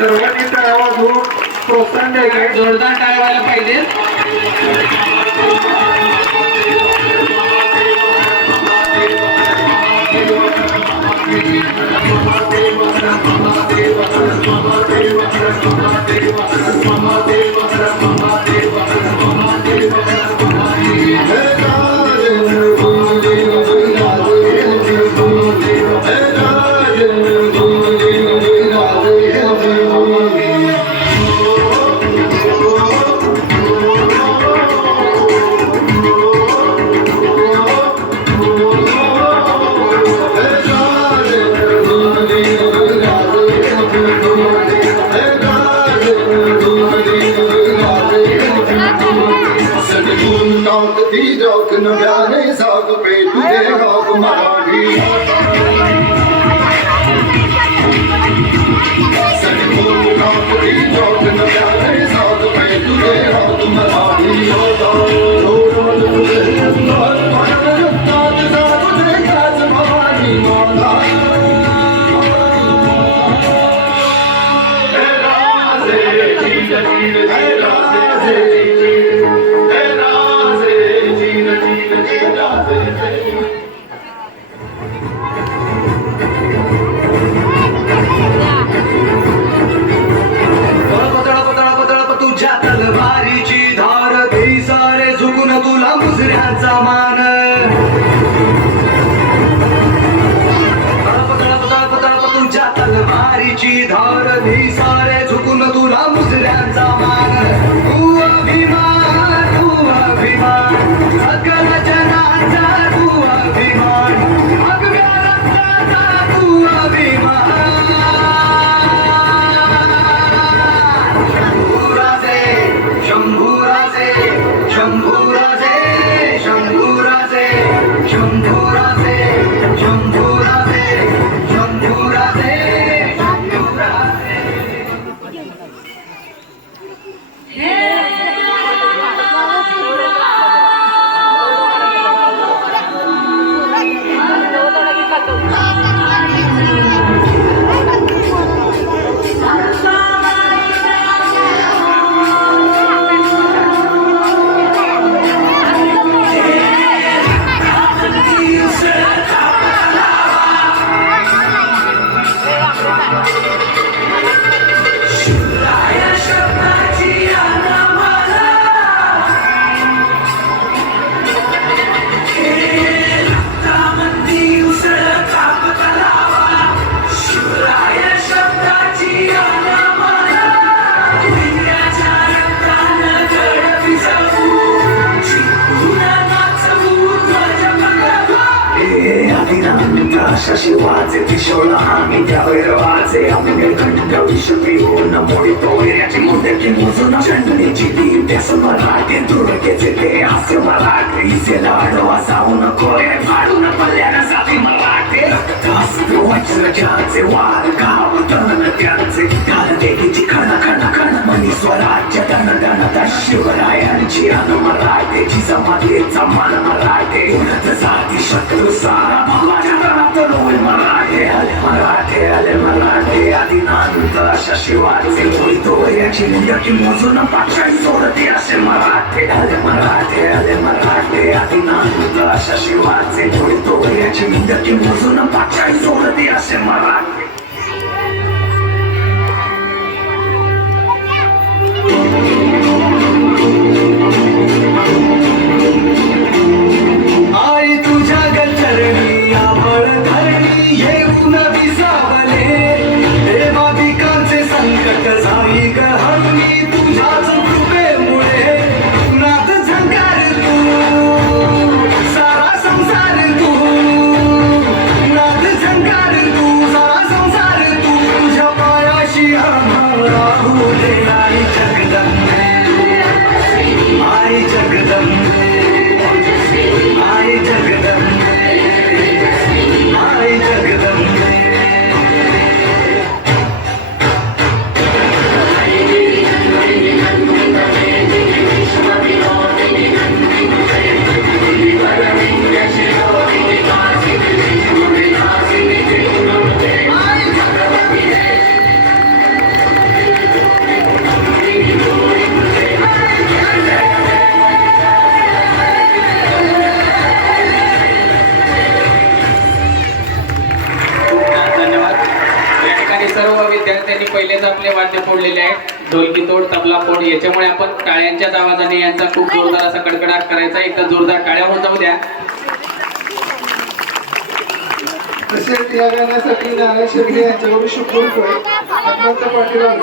सर्वांनी टाळ्या वाजवून प्रोत्साहन द्यायचे, जोरदार टाळ्या व्हायला पाहिजे. शिवाचे त्रिशूळ आम्ही त्या भैरवाचे आम्ही खंड विष पिऊन मोडी पोहऱ्याची मुंडकी मोजून चंडणीची ती त्यास मराठी दुर्गेचे ते हास्य मराठी से लाडवा जाऊन खोरे फाडून पल्ल्यानं जाती मराठी वज्रजाचे वार गाव तन त्यांचे काल देवीची खण खण खण मनी स्वराज्य दन दन शिवरायांची अन मराठीची समाधीचा मन मराठी उन्नत जाती शत्रू सारा भगवाच्या मराठे आले मराठे आदिनांत अशा शिवाचे तोयाची मुंडकी मोजून पाक्षाई सोडते असे मराठे आले मराठे आदिनांत अशा शिवाचे तोयाची मुंडकी मोजून पाक्षाई सोडते असे मराठे. आई तुझ्या गचरणी आभळ धरणी येऊन विसावले हे भाविकांचे संकट जाई गहनी तुझ्याच कृपेमुळे पुण्यात झंकार तू सारा संसार तू पुण्यात झंकार तू सारा संसार तू तुझ्या पायाशी आम्हाला राहू दे आई जगदंबे आई जगदंबे आई जगदंबे आई जगदंबे पहिलेच आपले वाद्य फोडलेले आहेत, ढोलकी तोड, तबला फोड, याच्यामुळे आपण टाळ्यांच्याच आवाजाने यांचा खूप जोरदार असा कडकडाट करायचा. एकदा जोरदार टाळ्या होऊन जाऊ द्या. तसेच या गाण्यासाठी नारायण शेळके यांच्याकडून शुभम पाटील